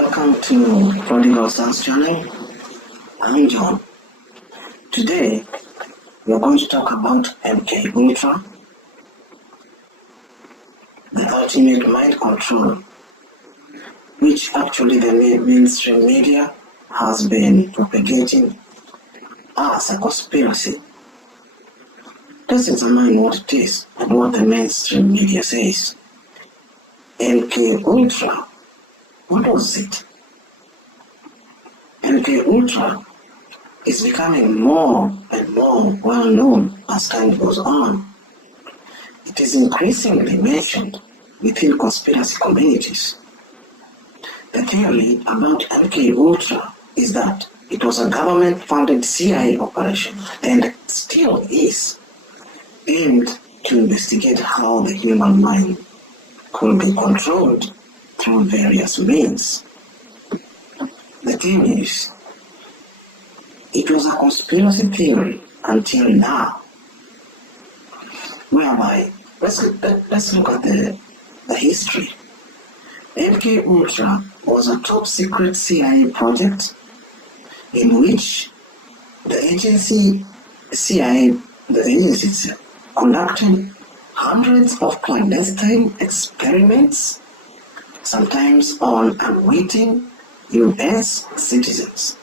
Welcome to Prodigal Sons channel. I'm John. Today, we are going to talk about MKUltra, the ultimate mind control, which actually the mainstream media has been propagating as a conspiracy. Let's examine what it is and what the mainstream media says. MKUltra. What was it? MKUltra is becoming more and more well known as time goes on. It is increasingly mentioned within conspiracy communities. The theory about MKUltra is that it was a government-funded CIA operation and still is aimed to investigate how the human mind could be controlled through various means. The thing is, it was a conspiracy theory until now, whereby, let's look at the history. MKUltra was a top secret CIA project in which the agency conducted hundreds of clandestine experiments, sometimes on unwitting US citizens,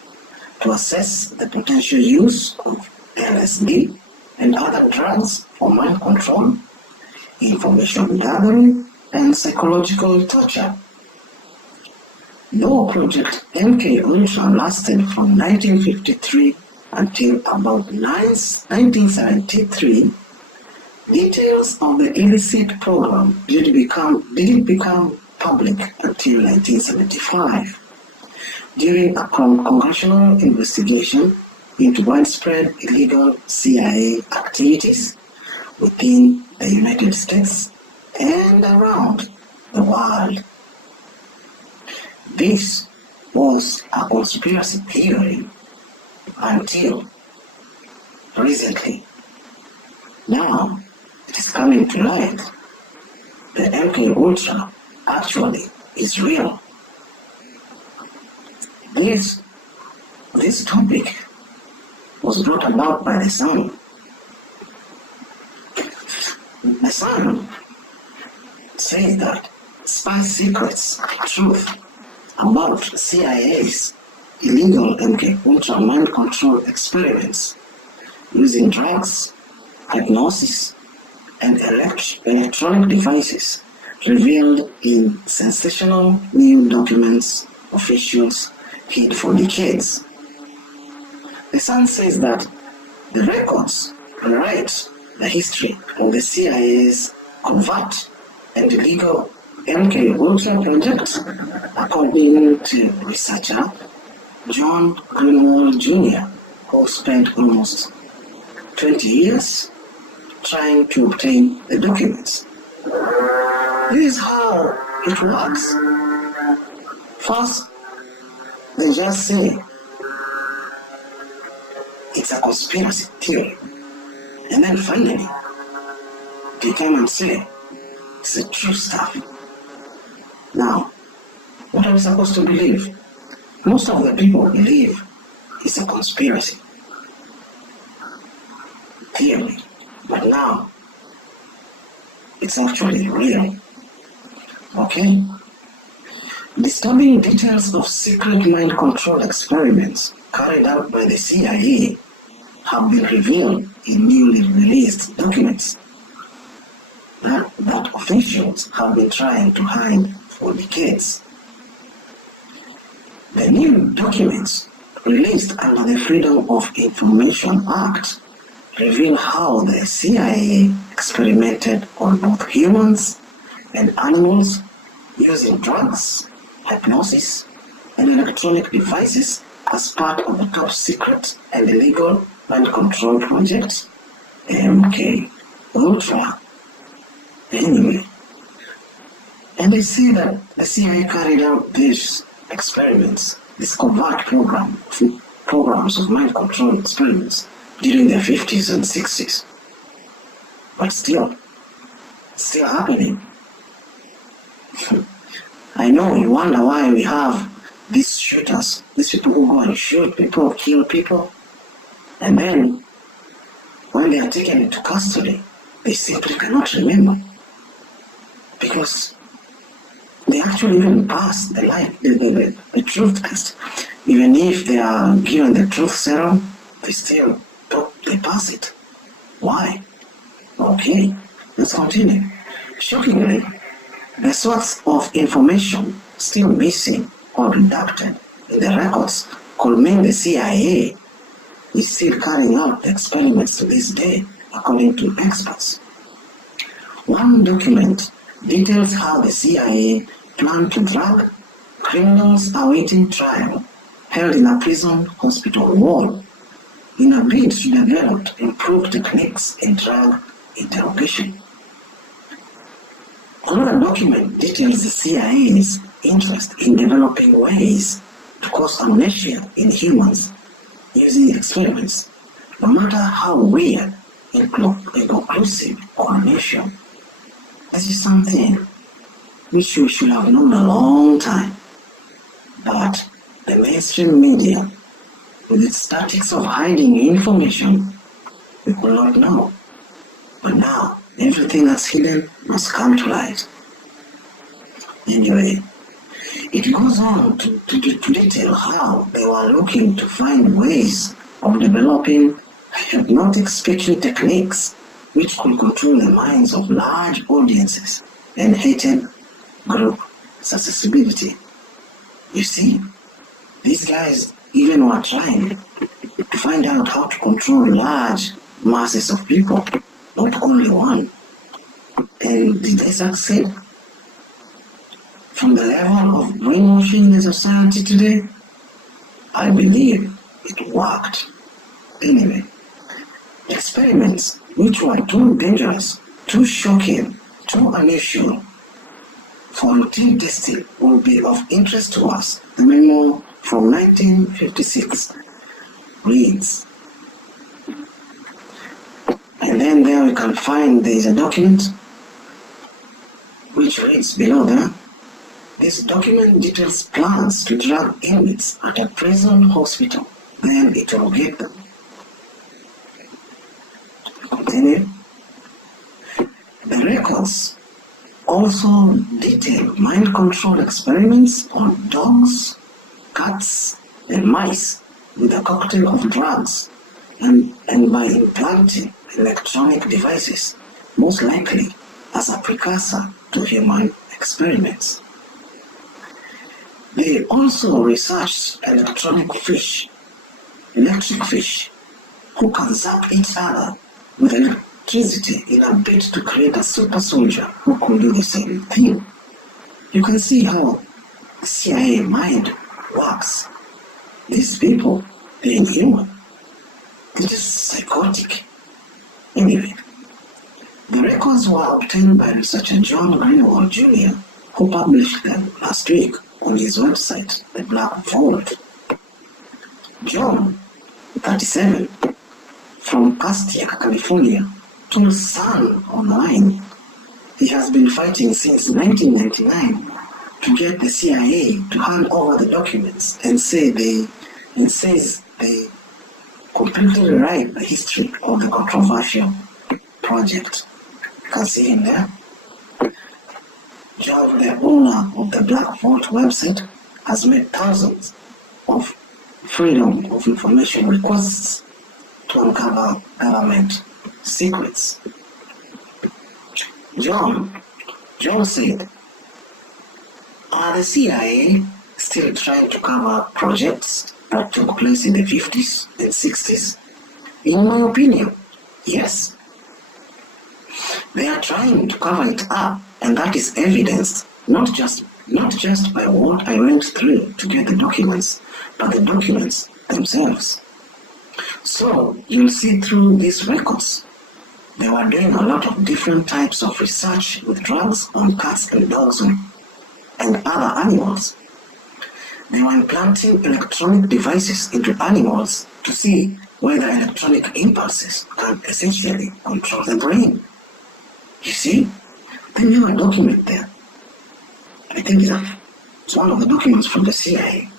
to assess the potential use of LSD and other drugs for mind control, information gathering, and psychological torture. Though Project MKUltra lasted from 1953 until about 1973, details of the illicit program didn't become public until 1975, during a congressional investigation into widespread illegal CIA activities within the United States and around the world. This was a conspiracy theory until recently. Now it is coming to light. The MKUltra actually is real. This topic was brought about by the Sun. The Sun says that spy secrets, truth about CIA's illegal MKUltra mind control experiments using drugs, hypnosis, and electronic devices revealed in sensational new documents officials hid for decades. The Sun says that the records rewrite the history of the CIA's covert and illegal MKUltra project, according to researcher John Greenwald Jr., who spent almost 20 years trying to obtain the documents. This is how it works. First, they just say it's a conspiracy theory, and then finally they come and say it's the true stuff. Now, what are we supposed to believe? Most of the people believe it's a conspiracy theory, but now it's actually real. Okay? Disturbing details of secret mind control experiments carried out by the CIA have been revealed in newly released documents that officials have been trying to hide for decades. The new documents released under the Freedom of Information Act reveal how the CIA experimented on both humans and animals using drugs, hypnosis, and electronic devices as part of the top secret and illegal mind control project, MKUltra. Anyway, and they say that the CIA carried out these experiments, this covert programs of mind control experiments during the 50s and 60s. But still happening. I know you wonder why we have these shooters, these people who go and shoot people, kill people, and then when they are taken into custody, they simply cannot remember because they actually even pass the truth test. Even if they are given the truth serum, they pass it. Why? Okay, let's continue. Shockingly, the source of information still missing or redacted in the records could mean the CIA is still carrying out the experiments to this day, according to experts. One document details how the CIA planned to drug criminals awaiting trial held in a prison hospital wall in a bid to develop improved techniques in drug interrogation. Another document details the CIA's interest in developing ways to cause amnesia in humans using experiments, no matter how weird and inconclusive or unusual. This is something which we should have known a long time, but the mainstream media, with its tactics of hiding information, we could not know. But now, everything that's hidden must come to light. Anyway, it goes on to detail how they were looking to find ways of developing hypnotic speaking techniques which could control the minds of large audiences and hated group susceptibility. You see, these guys even were trying to find out how to control large masses of people, not only one. And did they succeed? From the level of brainwashing the society today, I believe it worked. Anyway, experiments which were too dangerous, too shocking, too unusual for routine testing will be of interest to us. The memo from 1956 reads, and then there we can find there is a document which reads below there. This document details plans to drug inmates at a prison hospital, then interrogate them. Continue. The records also detail mind control experiments on dogs, cats, and mice with a cocktail of drugs and by implanting electronic devices, most likely as a precursor to human experiments. They also researched electric fish, who can zap each other with electricity in a bid to create a super soldier who could do the same thing. You can see how the CIA mind works. These people, they're inhuman. They're just psychotic. Anyway, the records were obtained by researcher John Greenwald Jr., who published them last week on his website, The Black Vault. John, 37, from Castilla, California, told Sun Online he has been fighting since 1999 to get the CIA to hand over the documents and says they completely rewrite the history of the controversial project. You can see him there. John, the owner of the Black Vault website, has made thousands of freedom of information requests to uncover government secrets. John said, are the CIA still trying to cover projects that took place in the 50s and 60s? In my opinion, yes. They are trying to cover it up, and that is evidenced not just by what I went through to get the documents, but the documents themselves. So you'll see through these records, they were doing a lot of different types of research with drugs on cats and dogs and other animals. They were implanting electronic devices into animals to see whether electronic impulses can essentially control the brain. You see, they never document there. I think It's one of the documents from the CIA,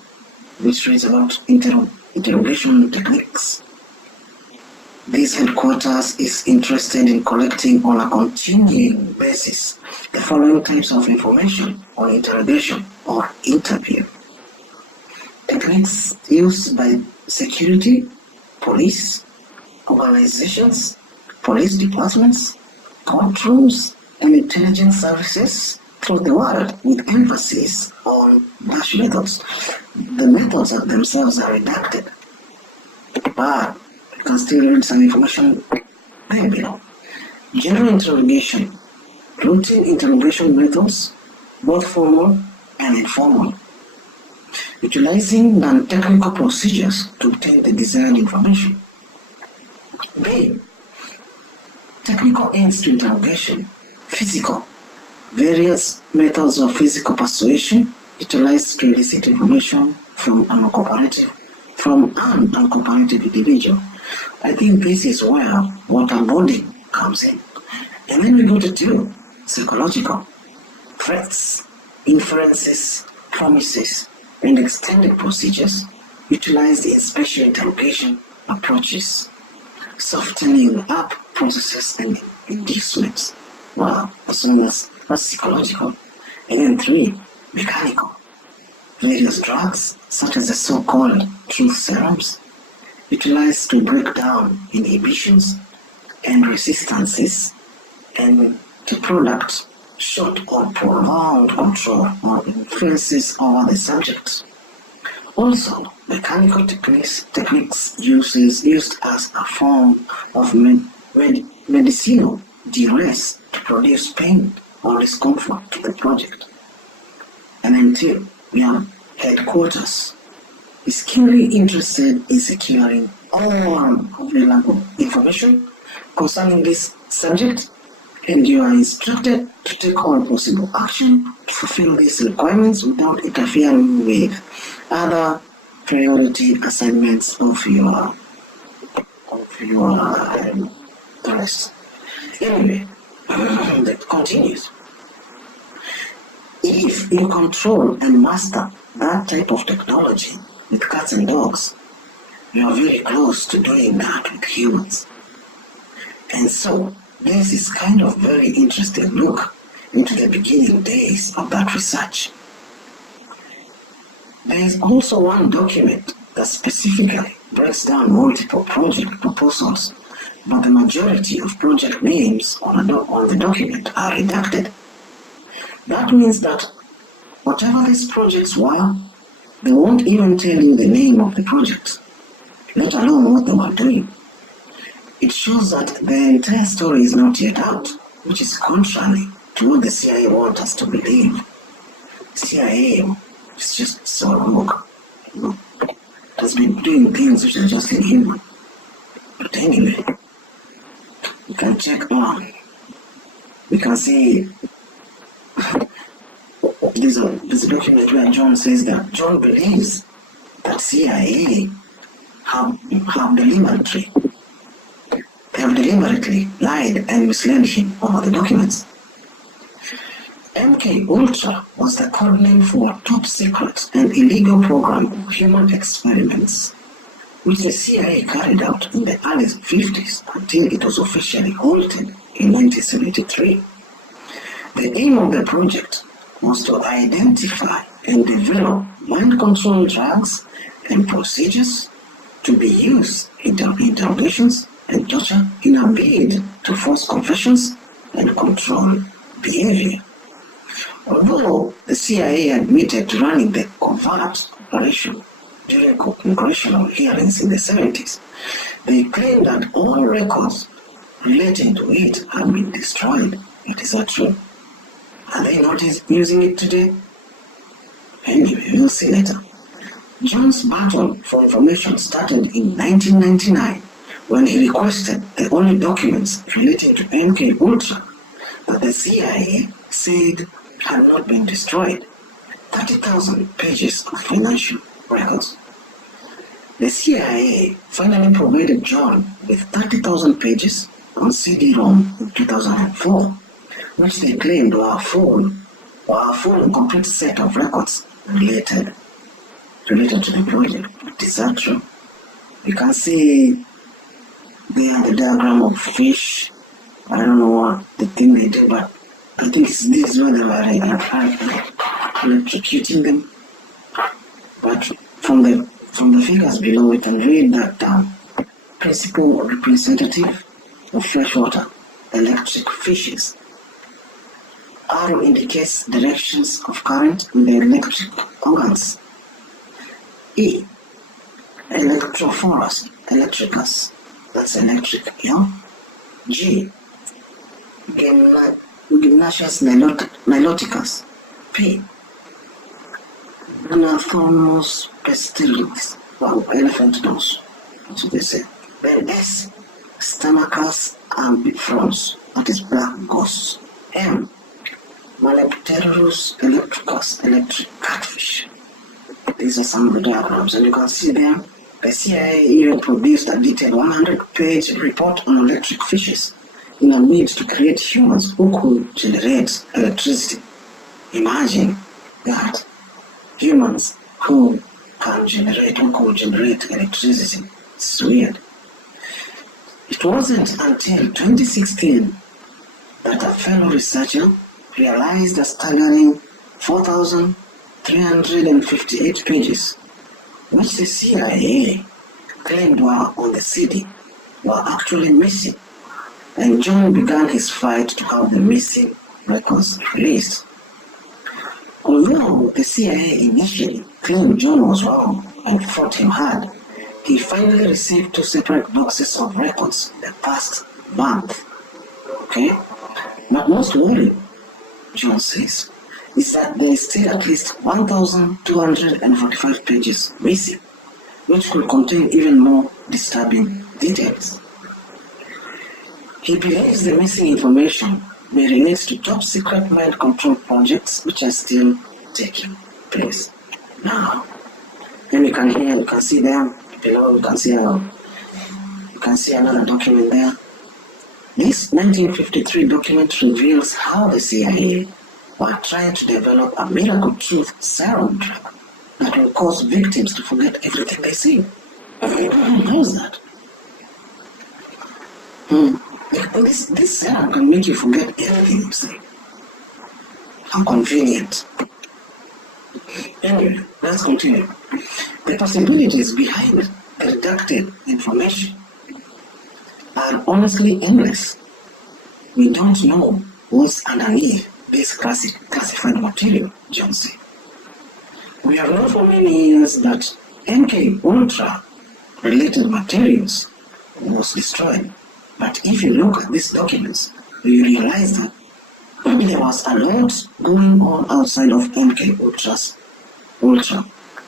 which reads about interrogation techniques. This headquarters is interested in collecting on a continuing basis the following types of information on interrogation or interview. Techniques used by security, police, organizations, police departments, courtrooms, and intelligence services throughout the world, with emphasis on dash methods. The methods themselves are redacted, but you can still read some information there below. General interrogation, routine interrogation methods, both formal and informal, utilizing non-technical procedures to obtain the desired information. B. Technical aids to interrogation, physical, various methods of physical persuasion utilized to elicit information from an uncooperative individual. I think this is where waterboarding comes in. And then we go to 2, psychological, threats, inferences, promises, and extended procedures utilized in special interrogation approaches, softening up processes and inducements. Wow, as soon as that's psychological. And then 3, mechanical. Various drugs, such as the so-called truth serums, utilized to break down inhibitions and resistances and to product short or prolonged control or influences over the subject. Also, mechanical techniques used as a form of medicinal duress to produce pain or discomfort to the project. And then 2, we have headquarters. Is keenly interested in securing all available information concerning this subject, and you are instructed to take all possible action to fulfill these requirements without interfering with other priority assignments of your task. Anyway, that continues. If you control and master that type of technology with cats and dogs, you are very close to doing that with humans. And so, this is kind of very interesting look into the beginning days of that research. There is also one document that specifically breaks down multiple project proposals, but the majority of project names on the document are redacted. That means that whatever these projects were, they won't even tell you the name of the project, let alone what they were doing. It shows that the entire story is not yet out, which is contrary to what the CIA wants us to believe. CIA is just so rogue. It has been doing things which are just inhuman. But anyway, you can check on. We can see there's a document where John says that John believes that CIA have deliberately lied and misled him over the documents. MKUltra was the code name for a top secret and illegal program of human experiments, which the CIA carried out in the early 50s until it was officially halted in 1973. The aim of the project was to identify and develop mind-control drugs and procedures to be used in interrogations and torture in a bid to force confessions and control behavior. Although the CIA admitted to running the covert operation during congressional hearings in the 70s, they claimed that all records relating to it had been destroyed. Is that true? Are they not using it today? Anyway, we'll see later. John's battle for information started in 1999 when he requested the only documents relating to MKUltra that the CIA said had not been destroyed, 30,000 pages of financial records. The CIA finally provided John with 30,000 pages on CD-ROM in 2004, which they claimed were a full and complete set of records related to the project. Is that true? You can see there the diagram of fish. I don't know what the thing they did, but I think this is where they were electrocuting them. But from the figures below, we can read that principal representative of freshwater electric fishes. Arrow indicates directions of current in the electric organs. E. Electrophorus, electricus, that's electric, yeah? G. Gymnasius niloticus. P. Anathomos pestilens, wow, elephant nose, that's what they say. Then S. Stomachus ambifrons, that is black ghosts. M. Malepterus electricus, electric catfish. These are some of the diagrams, and you can see them. The CIA even produced a detailed 100-page report on electric fishes in a bid to create humans who could generate electricity. Imagine that, humans who could generate electricity. It's weird. It wasn't until 2016 that a fellow researcher realized a staggering 4,358 pages, which the CIA claimed were on the CD, were actually missing, and John began his fight to have the missing records released. Although the CIA initially claimed John was wrong and fought him hard, he finally received 2 separate boxes of records the past month. Okay? But most worrying, John says, is that there is still at least 1,245 pages missing, which could contain even more disturbing details. He believes the missing information may relate to top secret mind control projects which are still taking place now. Then you can see there below, you can see another document there. This 1953 document reveals how the CIA were trying to develop a miracle truth serum drug that will cause victims to forget everything they see. How's that? This serum can make you forget everything you see. How convenient. Anyway, let's continue. The possibilities behind the redacted information are honestly endless. We don't know what's underneath this classified material, John said. We have known for many years that MKUltra related materials was destroyed. But if you look at these documents, you realize that there was a lot going on outside of MKUltra.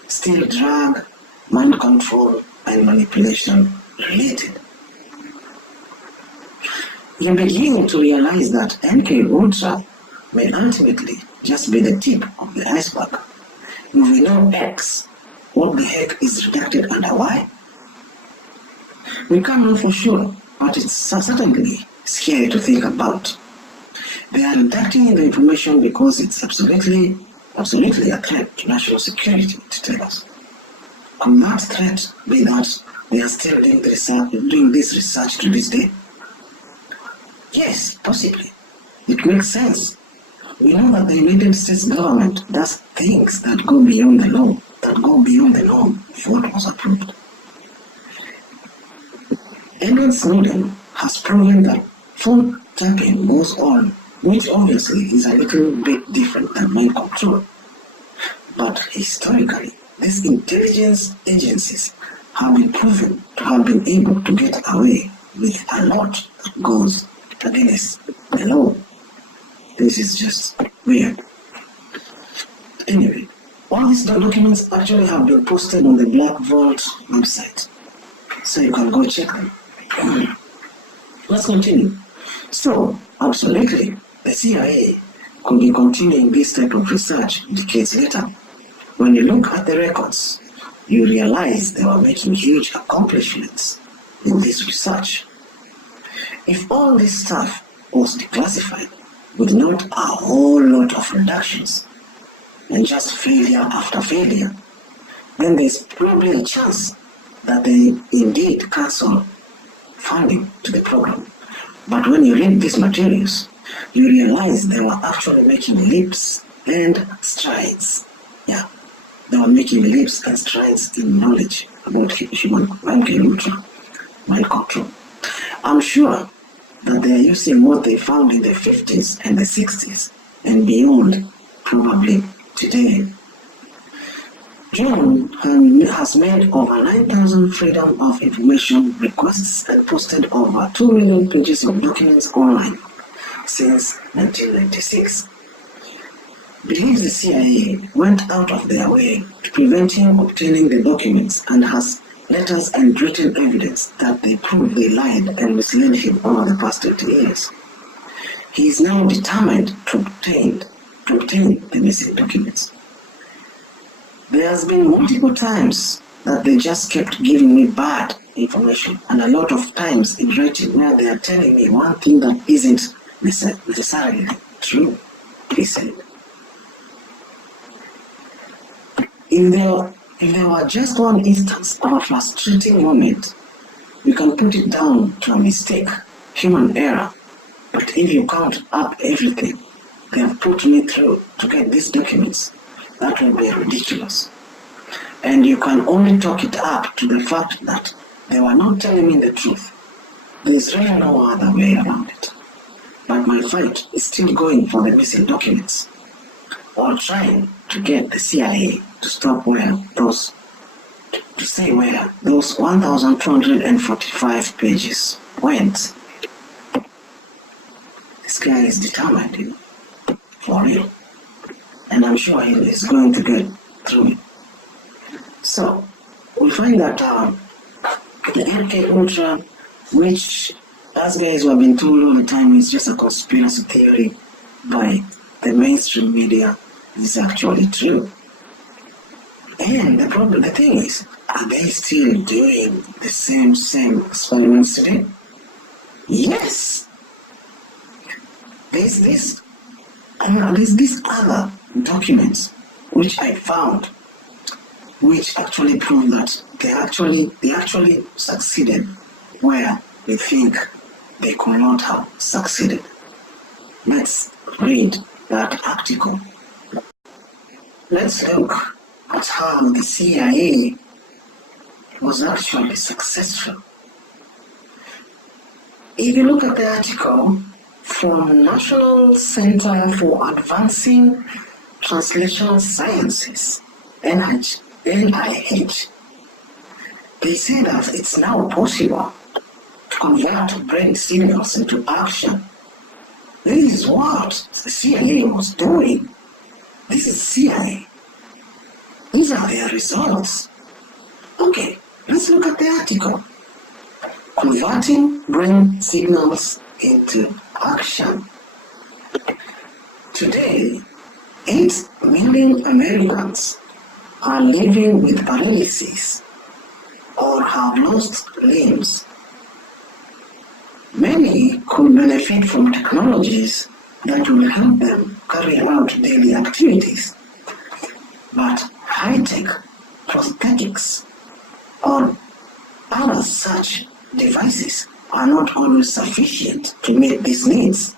Still drug, mind control, and manipulation related. You're beginning to realize that MKUltra may ultimately just be the tip of the iceberg. If we know X, what the heck is redacted and why? We can't know for sure, but it's certainly scary to think about. They are redacting the information because it's absolutely a threat to national security, to tell us. Could that threat be that they are still doing this research to this day? Yes, possibly. It makes sense. We know that the United States government does things that go beyond the law, that go beyond the norm of what was approved. Edward Snowden has proven that phone tapping goes on, which obviously is a little bit different than mind control. But historically, these intelligence agencies have been proven to have been able to get away with a lot that goes against the law. This is just weird. Anyway, all these documents actually have been posted on the Black Vault website, so you can go check them. Let's continue. So, absolutely, the CIA could be continuing this type of research decades later. When you look at the records, you realize they were making huge accomplishments in this research. If all this stuff was declassified with not a whole lot of redactions, and just failure after failure, then there's probably a chance that they indeed cancel funding to the program. But when you read these materials, you realize they were actually making leaps and strides. Yeah, they were making leaps and strides in knowledge about human MKUltra, mind control. I'm sure that they are using what they found in the 50s and the 60s and beyond, probably today. John has made over 9,000 Freedom of Information requests and posted over 2 million pages of documents online since 1996. Believes the CIA went out of their way to prevent him obtaining the documents and has letters and written evidence that they prove they lied and misled him over the past 20 years. He is now determined to obtain the missing documents. There has been multiple times that they just kept giving me bad information, and a lot of times in writing where they are telling me one thing that isn't necessarily true, he said. If there were just one instance of a frustrating moment, you can put it down to a mistake, human error. But if you count up everything they have put me through to get these documents, that will be ridiculous. And you can only talk it up to the fact that they were not telling me the truth. There's really no other way around it. But my fight is still going for the missing documents, or trying to get the CIA to stop to say where those 1,245 pages went. This guy is determined, for real. And I'm sure he is going to get through it. So, we find that the MKUltra, which, as guys who have been told all the time, is just a conspiracy theory by the mainstream media, is actually true. And the thing is, are they still doing the same experiments today? Yes. There's these other documents which I found, which actually prove that they actually succeeded where they think they could not have succeeded. Let's read that article. Let's look at how the CIA was actually successful. If you look at the article from National Center for Advancing Translational Sciences, NIH, they say that it's now possible to convert brain signals into action. This is what the CIA was doing. This is CIA. These are their results. Okay, let's look at the article. Converting brain signals into action. Today, 8 million Americans are living with paralysis or have lost limbs. Many could benefit from technologies that will help them carry out daily activities. But high-tech prosthetics or other such devices are not always sufficient to meet these needs,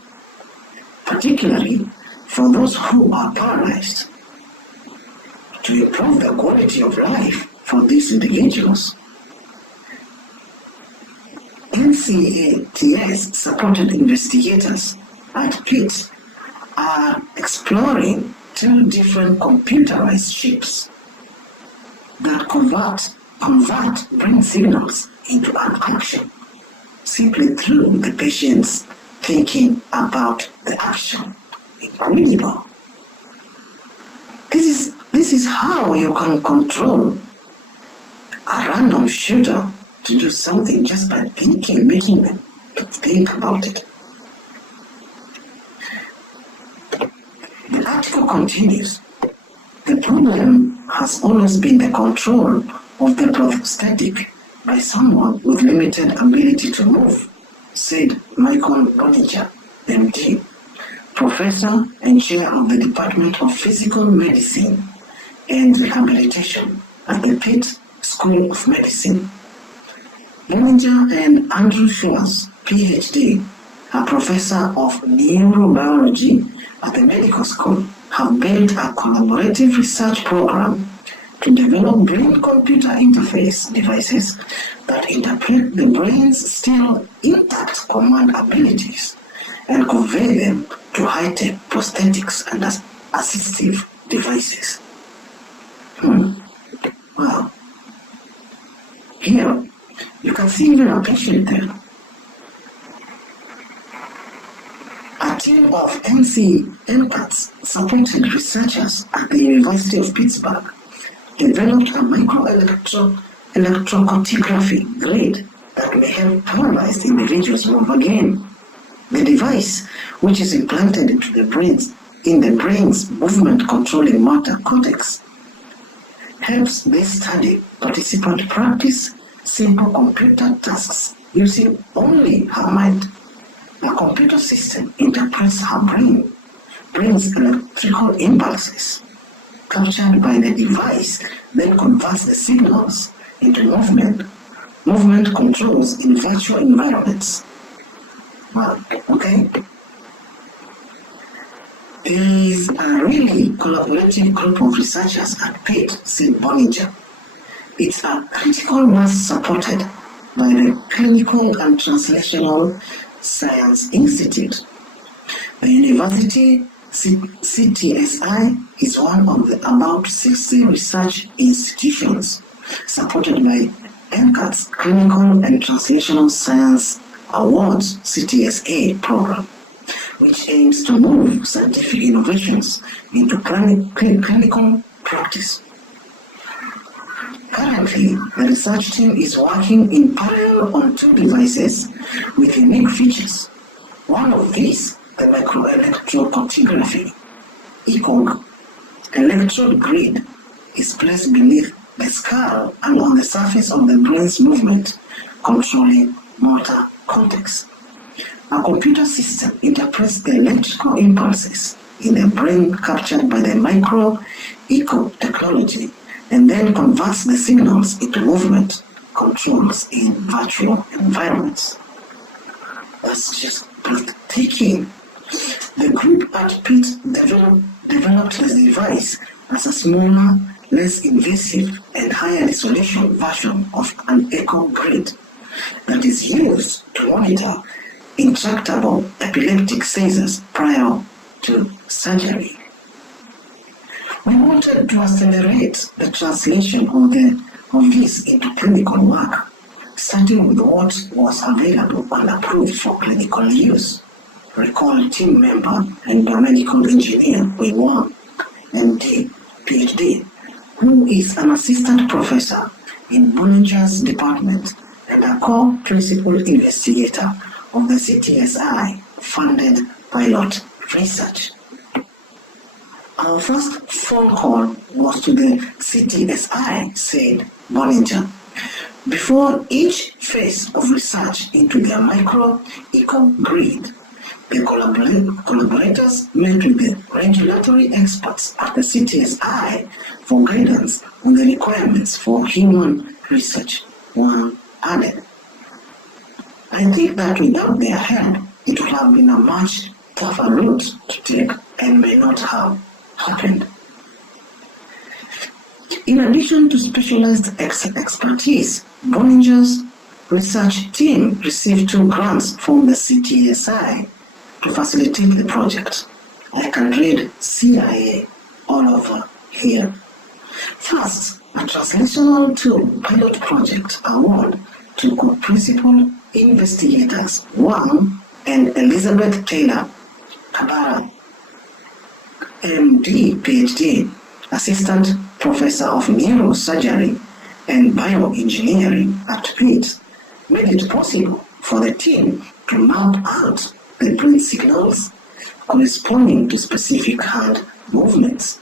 particularly for those who are paralyzed. To improve the quality of life for these individuals, NCATS-supported investigators at Pitt are exploring 2 different computerized chips that convert brain signals into an action simply through the patient's thinking about the action. Incredible. This is how you can control a random shooter to do something just by making them think about it. The article continues. The problem has always been the control of the prosthetic by someone with limited ability to move, said Michael Boniger, MD, professor and chair of the Department of Physical Medicine and Rehabilitation at the Pitt School of Medicine. Bollinger and Andrew Schwartz, PhD, a professor of neurobiology at the medical school, have built a collaborative research program to develop brain-computer interface devices that interpret the brain's still intact command abilities and convey them to high-tech prosthetics and assistive devices. Wow. Here, you can see even a patient there. A team of MKUltra supported researchers at the University of Pittsburgh developed a microelectrocardiogram grid that may help paralyzed individuals move again. The device, which is implanted into the brain's movement controlling motor cortex, helps this study participant practice simple computer tasks using only her mind. The computer system interprets her brain's electrical impulses captured by the device, then converts the signals into movement controls in virtual environments. Wow, okay. There is a really collaborative group of researchers at Pitt, said Bollinger. It's a critical mass supported by the Clinical and Translational Science Institute. The university CTSI is one of the about 60 research institutions supported by MKUltra's Clinical and Translational Science Awards CTSA program, which aims to move scientific innovations into clinical practice. Currently, the research team is working in parallel on two devices with unique features. One of these, the microelectrocardiogram ECOG electrode grid, is placed beneath the skull and on the surface of the brain's movement, controlling motor cortex. A computer system interprets the electrical impulses in the brain captured by the micro-ECOG technology and then converts the signals into movement controls in virtual environments. That's just breathtaking. The group at Pitt developed this device as a smaller, less invasive, and higher resolution version of an echo grid that is used to monitor intractable epileptic seizures prior to surgery. We wanted to accelerate the translation of this into clinical work, starting with what was available and approved for clinical use. Recall team member and biomedical engineer Wei Wang, MD, PhD, who is an assistant professor in Bollinger's department and a co-principal investigator of the CTSI-funded pilot research. Our first phone call was to the CTSI, said Bollinger. Before each phase of research into their micro-eco grid, the collaborators met with the regulatory experts at the CTSI for guidance on the requirements for human research. One added, I think that without their help, it would have been a much tougher route to take and may not have happened. In addition to specialized expertise, Bollinger's research team received 2 grants from the CTSI to facilitate the project. I can read CIA all over here. First, a translational tool pilot project award to co-principal investigators Wang and Elizabeth Taylor Kabara, MD, PhD, Assistant Professor of Neurosurgery and Bioengineering at Pitt, made it possible for the team to map out the brain signals corresponding to specific hand movements.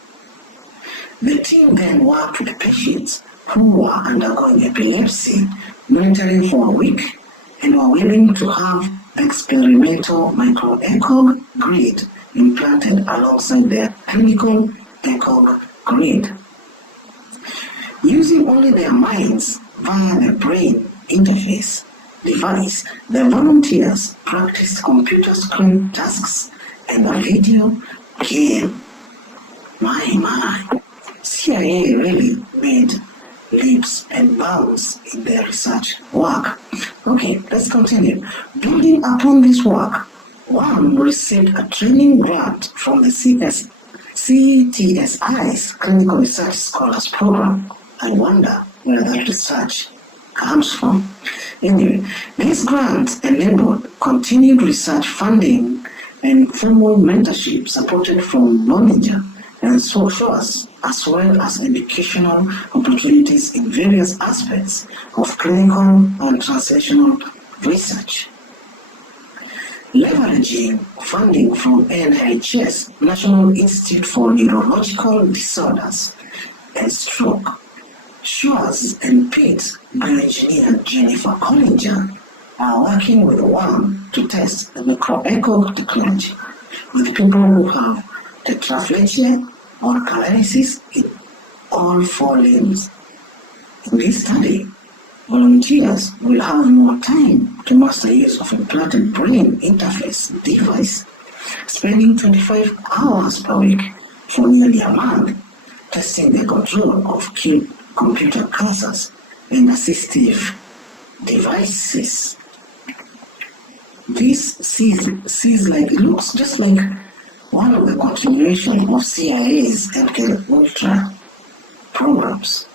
The team then worked with patients who were undergoing epilepsy, monitoring for a week, and were willing to have the experimental micro-ECOG grid implanted alongside their clinical ECOG grid. Using only their minds via the brain interface device, the volunteers practiced computer screen tasks and a video game. My. CIA really made leaps and bounds in their research work. Okay, let's continue. Building upon this work, one received a training grant from the CTSI's Clinical Research Scholars Program. I wonder where that research comes from. Anyway, this grant enabled continued research funding and formal mentorship supported from Bollinger and socials, as well as educational opportunities in various aspects of clinical and translational research. Leveraging funding from NIH's National Institute for Neurological Disorders and Stroke, Schwartz and Pitt bioengineer Jennifer Collinger are working with WAM to test the microecho technology with people who have tetraplegia or paralysis in all four limbs. In this study, volunteers will have more time to master use of implanted brain interface device, spending 25 hours per week for nearly a month testing the control of computer cursors and assistive devices. This it looks just like one of the continuation of CIA's MKUltra programs.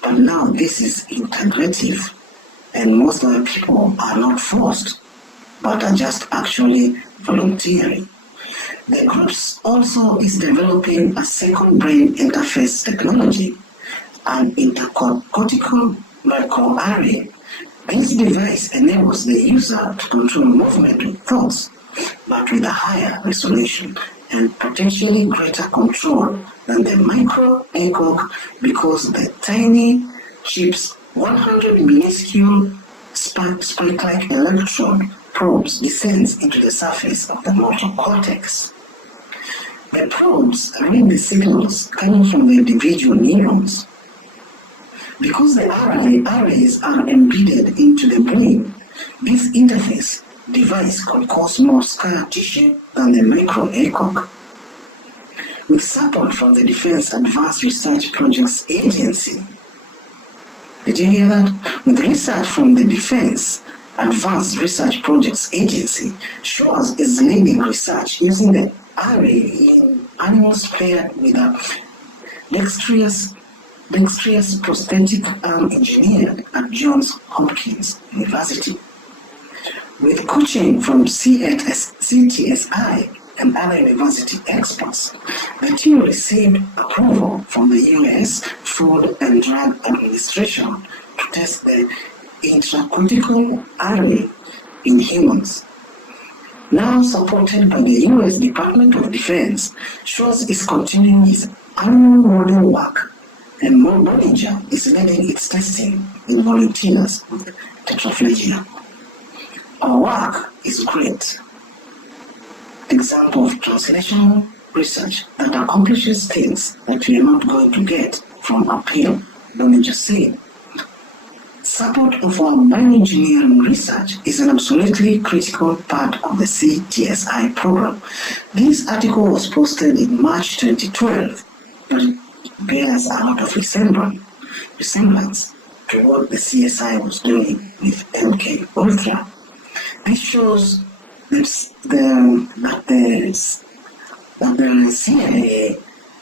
But now this is integrative, and most of the people are not forced, but are just actually volunteering. The group also is developing a second brain interface technology, an intercortical microarray. This device enables the user to control movement with thoughts, but with a higher resolution and potentially greater control than the micro-ECOG because the tiny chip's 100 minuscule spike-like electron probes descends into the surface of the motor cortex. The probes read the signals coming from the individual neurons. Because the arrays are embedded into the brain, this interface device could cause more scar tissue than the micro-ECOG. With support from the Defense Advanced Research Projects Agency. Did you hear that? With research from the Defense Advanced Research Projects Agency, Schwartz is leading research using the array in animals paired with a dexterous prosthetic arm engineered at Johns Hopkins University. With coaching from CTSI and other university experts, the team received approval from the U.S. Food and Drug Administration to test the intracortical array in humans. Now supported by the U.S. Department of Defense, Schwartz is continuing his animal model work, and Bollinger is leading its testing in volunteers with tetraplegia. Our work is great. Example of translational research that accomplishes things that we are not going to get from a pill, Bollinger said. Support of our bioengineering research is an absolutely critical part of the CTSI program. This article was posted in March 2012, but it bears a lot of resemblance to what the CSI was doing with MKUltra. This shows that the CIA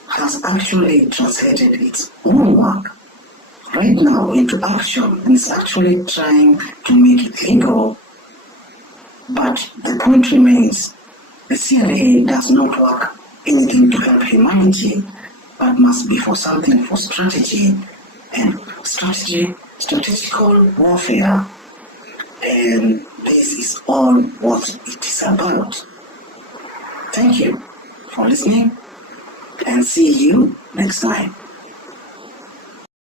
has actually translated its own work right now into action and is actually trying to make it legal. But the point remains, the CIA does not work anything to help humanity, but must be for something for strategy and strategical warfare. And this is all what it is about. Thank you for listening and see you next time.